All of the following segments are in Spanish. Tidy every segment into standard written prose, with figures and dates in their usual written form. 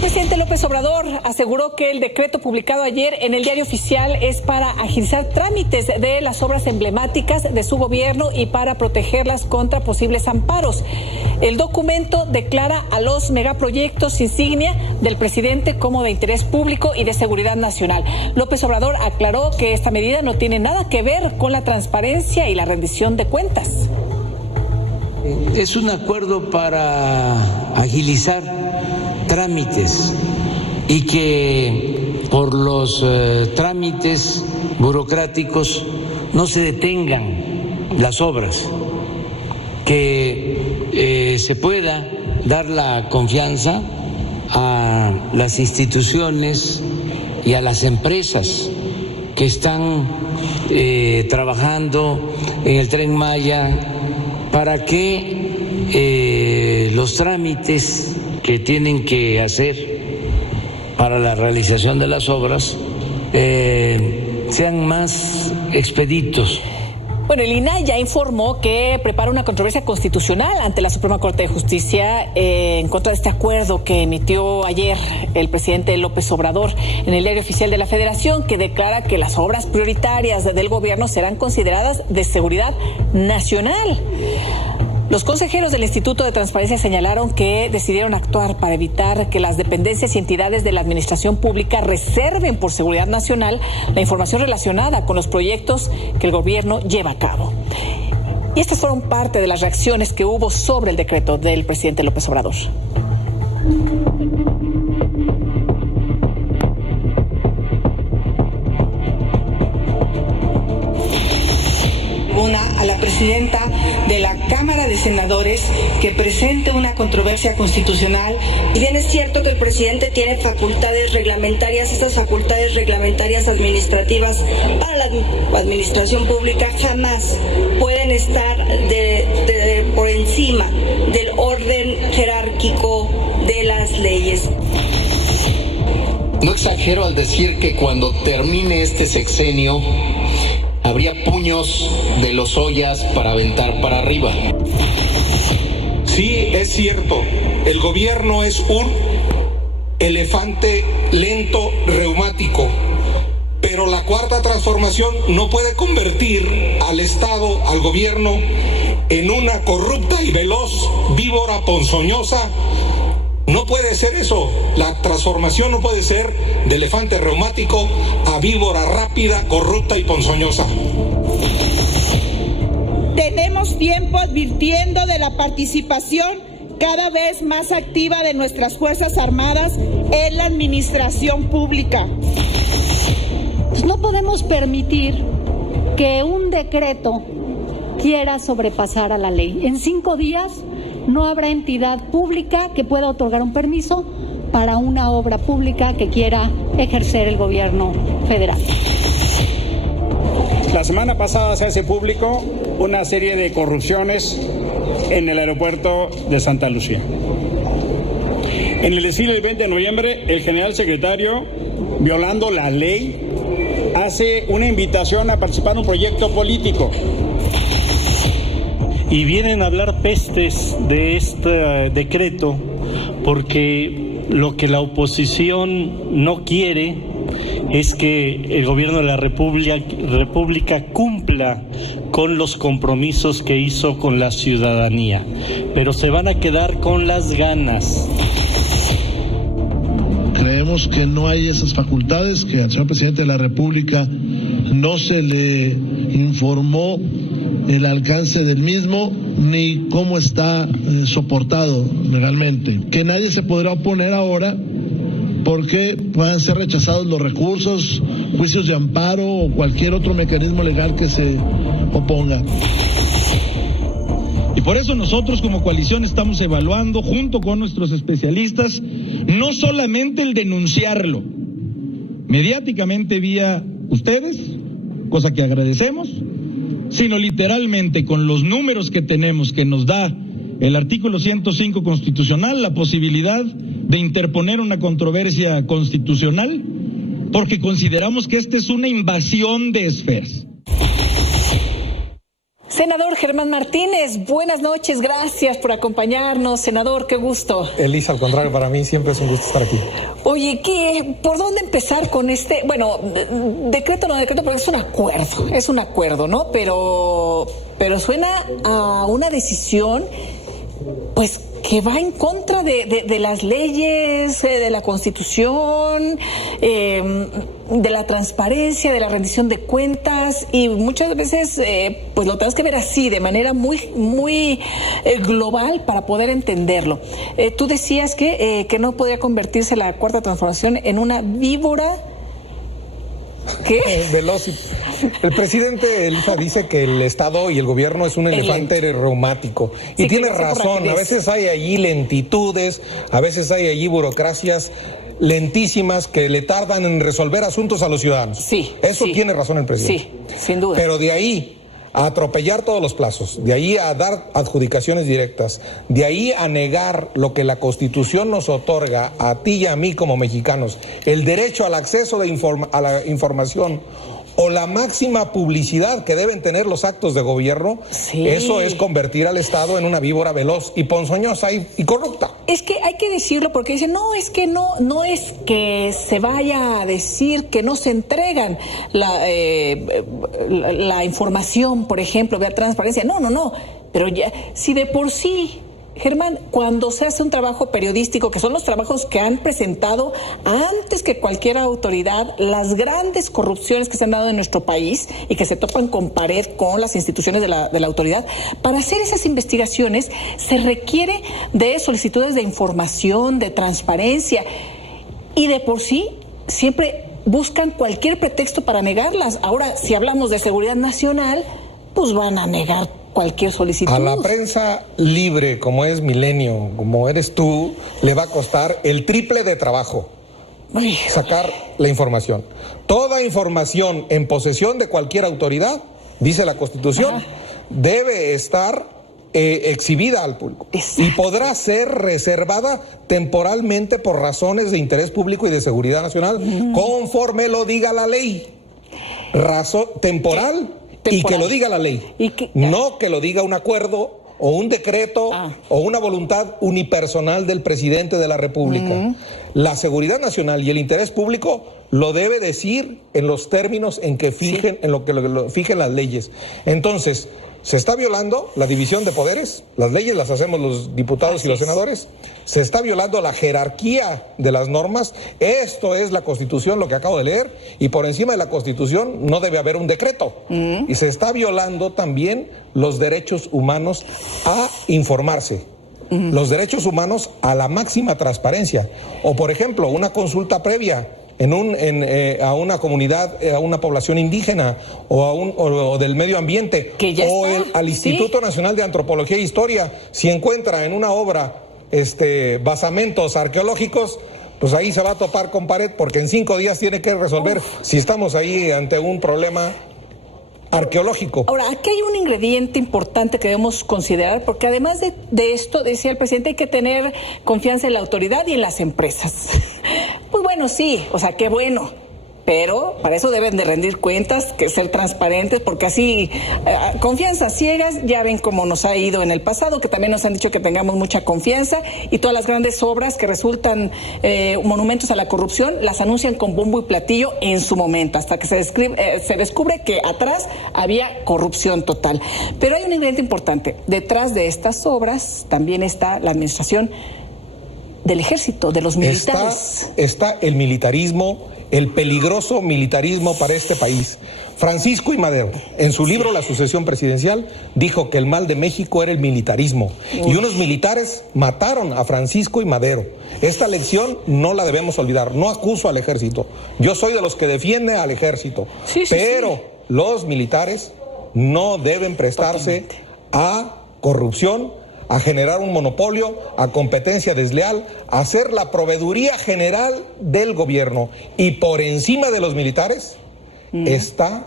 presidente López Obrador aseguró que el decreto publicado ayer en el Diario Oficial es para agilizar trámites de las obras emblemáticas de su gobierno y para protegerlas contra posibles amparos. El documento declara a los megaproyectos insignia del presidente como de interés público y de seguridad nacional. López Obrador aclaró que esta medida no tiene nada que ver con la transparencia y la rendición de cuentas. Es un acuerdo para agilizar trámites y que por los trámites burocráticos no se detengan las obras, que se pueda dar la confianza a las instituciones y a las empresas que están trabajando en el Tren Maya para que los trámites que tienen que hacer para la realización de las obras sean más expeditos. Bueno, el INAI ya informó que prepara una controversia constitucional ante la Suprema Corte de Justicia en contra de este acuerdo que emitió ayer el presidente López Obrador en el Diario Oficial de la Federación, que declara que las obras prioritarias del gobierno serán consideradas de seguridad nacional. Los consejeros del Instituto de Transparencia señalaron que decidieron actuar para evitar que las dependencias y entidades de la administración pública reserven por seguridad nacional la información relacionada con los proyectos que el gobierno lleva a cabo. Y estas fueron parte de las reacciones que hubo sobre el decreto del presidente López Obrador. A la presidenta de la Cámara de Senadores que presente una controversia constitucional. Y bien es cierto que el presidente tiene facultades reglamentarias, estas facultades reglamentarias administrativas para la administración pública jamás pueden estar por encima del orden jerárquico de las leyes. No exagero al decir que cuando termine este sexenio habría puños de Lozoyas para aventar para arriba. Sí, es cierto, el gobierno es un elefante lento reumático, pero la cuarta transformación no puede convertir al Estado, al gobierno, en una corrupta y veloz víbora ponzoñosa. No puede ser eso. La transformación no puede ser de elefante reumático a víbora rápida, corrupta y ponzoñosa. Tenemos tiempo advirtiendo de la participación cada vez más activa de nuestras Fuerzas Armadas en la administración pública. No podemos permitir que un decreto quiera sobrepasar a la ley. En 5 días no habrá entidad pública que pueda otorgar un permiso para una obra pública que quiera ejercer el gobierno federal. La semana pasada se hace público una serie de corrupciones en el aeropuerto de Santa Lucía. En el desfile del 20 de noviembre, el general secretario, violando la ley, hace una invitación a participar en un proyecto político. Y vienen a hablar pestes de este decreto porque lo que la oposición no quiere es que el gobierno de la República cumpla con los compromisos que hizo con la ciudadanía, pero se van a quedar con las ganas. Creemos que no hay esas facultades, que al señor presidente de la República no se le informó el alcance del mismo ni cómo está soportado legalmente. Que nadie se podrá oponer ahora porque puedan ser rechazados los recursos, juicios de amparo o cualquier otro mecanismo legal que se oponga. Y por eso nosotros como coalición estamos evaluando junto con nuestros especialistas no solamente el denunciarlo mediáticamente vía ustedes, cosa que agradecemos, sino literalmente con los números que tenemos que nos da el artículo 105 constitucional, la posibilidad de interponer una controversia constitucional, porque consideramos que esta es una invasión de esferas. Senador Germán Martínez, buenas noches, gracias por acompañarnos. Senador, qué gusto. Elisa, al contrario, para mí siempre es un gusto estar aquí. Oye, ¿por dónde empezar con este? Bueno, decreto no decreto, pero es un acuerdo, ¿no? Pero suena a una decisión, pues, que va en contra de las leyes, de la Constitución, de la transparencia, de la rendición de cuentas, y muchas veces pues lo tenemos que ver así, de manera muy global para poder entenderlo. Tú decías que no podría convertirse la Cuarta Transformación en una víbora. ¿Qué? Veloz. El presidente Elisa dice que el Estado y el gobierno es un elefante reumático. Y sí, tiene razón, a veces hay allí lentitudes, a veces hay allí burocracias lentísimas que le tardan en resolver asuntos a los ciudadanos. Sí. Eso sí, tiene razón el presidente. Sí, sin duda. Pero de ahí a atropellar todos los plazos, de ahí a dar adjudicaciones directas, de ahí a negar lo que la Constitución nos otorga a ti y a mí como mexicanos, el derecho al acceso a la información o la máxima publicidad que deben tener los actos de gobierno, sí, eso es convertir al Estado en una víbora veloz y ponzoñosa y corrupta. Es que hay que decirlo porque dicen, no es que se vaya a decir que no se entregan la información, por ejemplo, vea transparencia. No, pero ya, si de por sí, Germán, cuando se hace un trabajo periodístico, que son los trabajos que han presentado antes que cualquier autoridad, las grandes corrupciones que se han dado en nuestro país y que se topan con pared con las instituciones de la autoridad, para hacer esas investigaciones se requiere de solicitudes de información, de transparencia, y de por sí siempre buscan cualquier pretexto para negarlas. Ahora, si hablamos de seguridad nacional, pues van a negar cualquier solicitud. A la prensa libre, como es Milenio, como eres tú, le va a costar el triple de trabajo sacar la información. Toda información en posesión de cualquier autoridad, dice la Constitución, debe estar exhibida al público. Exacto. Y podrá ser reservada temporalmente por razones de interés público y de seguridad nacional, conforme lo diga la ley. Temporal. Y que lo diga la ley, no que lo diga un acuerdo o un decreto o una voluntad unipersonal del presidente de la República. La seguridad nacional y el interés público lo debe decir en los términos en que fijen, en lo que lo fijen las leyes. Entonces, se está violando la división de poderes, las leyes las hacemos los diputados y los senadores, se está violando la jerarquía de las normas. Esto es la Constitución, lo que acabo de leer, y por encima de la Constitución no debe haber un decreto. Y se está violando también los derechos humanos a informarse, los derechos humanos a la máxima transparencia, o por ejemplo, una consulta previa a una comunidad, a una población indígena o del medio ambiente, al Instituto Nacional de Antropología e Historia, si encuentra en una obra basamentos arqueológicos, pues ahí se va a topar con pared, porque en 5 días tiene que resolver si estamos ahí ante un problema arqueológico. Ahora, aquí hay un ingrediente importante que debemos considerar, porque además de esto, decía el presidente, hay que tener confianza en la autoridad y en las empresas. Pues bueno, sí, o sea, qué bueno, pero para eso deben de rendir cuentas, que ser transparentes, porque así, confianzas ciegas, ya ven cómo nos ha ido en el pasado, que también nos han dicho que tengamos mucha confianza, y todas las grandes obras que resultan monumentos a la corrupción, las anuncian con bombo y platillo en su momento, hasta que se descubre que atrás había corrupción total. Pero hay un ingrediente importante, detrás de estas obras también está la administración del ejército, de los militares. Está el militarismo, el peligroso militarismo para este país. Francisco I. Madero, en su libro La sucesión presidencial, dijo que el mal de México era el militarismo. Y unos militares mataron a Francisco I. Madero. Esta lección no la debemos olvidar. No acuso al ejército. Yo soy de los que defienden al ejército. Pero los militares no deben prestarse a corrupción, a generar un monopolio, a competencia desleal, a hacer la proveeduría general del gobierno. Y por encima de los militares está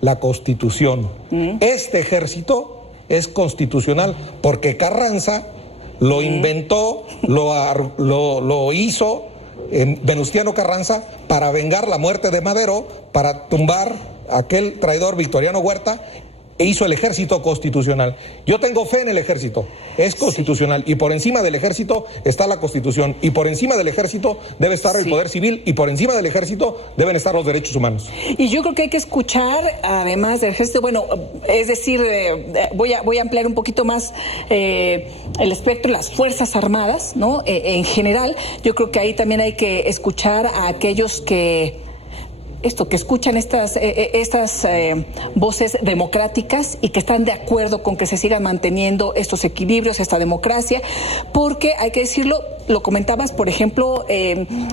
la Constitución. Este ejército es constitucional porque Carranza lo inventó, lo hizo Venustiano Carranza para vengar la muerte de Madero, para tumbar a aquel traidor Victoriano Huerta, hizo el ejército constitucional. Yo tengo fe en el ejército, es constitucional, y por encima del ejército está la Constitución, y por encima del ejército debe estar el poder civil, y por encima del ejército deben estar los derechos humanos. Y yo creo que hay que escuchar, además del ejército, bueno, es decir, voy a ampliar un poquito más el espectro, las Fuerzas Armadas, ¿no? En general, yo creo que ahí también hay que escuchar a aquellos que escuchan estas voces democráticas y que están de acuerdo con que se sigan manteniendo estos equilibrios, esta democracia, porque hay que decirlo, lo comentabas, por ejemplo,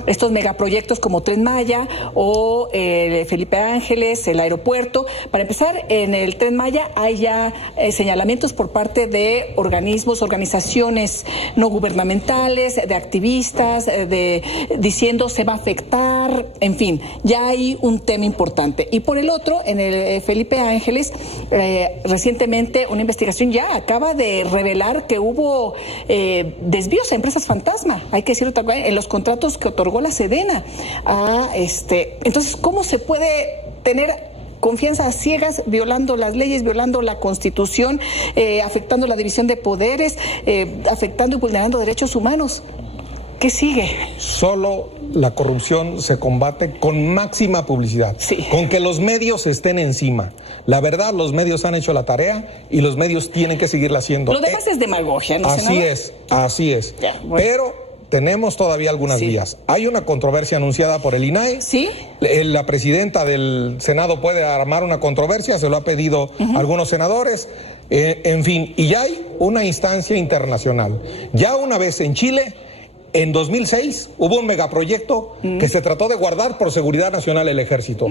estos megaproyectos como Tren Maya o Felipe Ángeles, el aeropuerto. Para empezar, en el Tren Maya hay ya señalamientos por parte de organismos, organizaciones no gubernamentales, de activistas, diciendo se va a afectar, en fin, ya hay un tema importante. Y por el otro, en el Felipe Ángeles, recientemente una investigación ya acaba de revelar que hubo desvíos a empresas fantasma, hay que decirlo tal cual, en los contratos que otorgó la Sedena. Entonces, ¿cómo se puede tener confianza a ciegas, violando las leyes, violando la Constitución, afectando la división de poderes, afectando y vulnerando derechos humanos? ¿Qué sigue? Solo la corrupción se combate con máxima publicidad, con que los medios estén encima. La verdad, los medios han hecho la tarea y los medios tienen que seguirla haciendo. Lo demás es demagogia, ¿no? Así es. Ya, bueno. Pero tenemos todavía algunas vías. Hay una controversia anunciada por el INAI. ¿Sí? La presidenta del Senado puede armar una controversia, se lo ha pedido algunos senadores. En fin, y ya hay una instancia internacional. Ya una vez en Chile, en 2006 hubo un megaproyecto que se trató de guardar por seguridad nacional el ejército.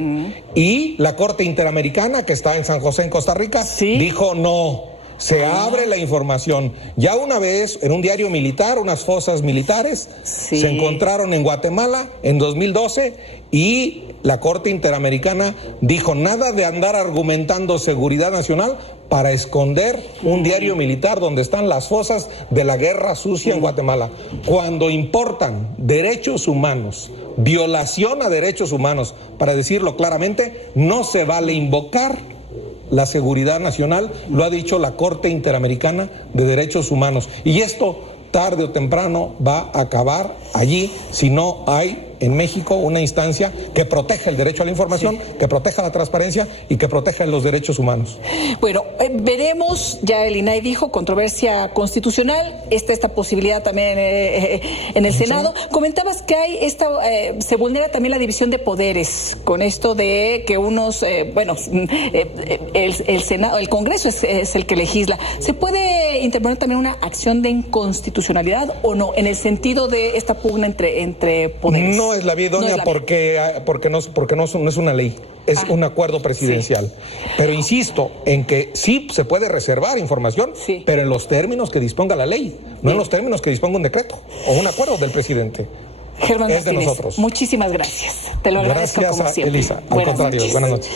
Y la Corte Interamericana, que está en San José, en Costa Rica, dijo no, se abre la información. Ya una vez, en un diario militar, unas fosas militares se encontraron en Guatemala en 2012 y la Corte Interamericana dijo nada de andar argumentando seguridad nacional para esconder un diario militar donde están las fosas de la guerra sucia en Guatemala. Cuando importan derechos humanos, violación a derechos humanos, para decirlo claramente, no se vale invocar la seguridad nacional, lo ha dicho la Corte Interamericana de Derechos Humanos. Y esto, tarde o temprano, va a acabar allí si no hay en México una instancia que proteja el derecho a la información, que proteja la transparencia y que proteja los derechos humanos. Bueno, veremos, ya el INAI dijo, controversia constitucional, esta posibilidad también en el Senado. Comentabas que hay se vulnera también la división de poderes con esto de que unos, el Senado, el Congreso es el que legisla. ¿Se puede interponer también una acción de inconstitucionalidad o no, en el sentido de esta pugna entre poderes? No es la vía idónea porque no es una ley, es un acuerdo presidencial. Pero insisto en que sí se puede reservar información, pero en los términos que disponga la ley, no en los términos que disponga un decreto o un acuerdo del presidente. Germán es Martínez, de nosotros. Muchísimas gracias. Te lo agradezco como siempre. Elisa, al contrario, buenas noches.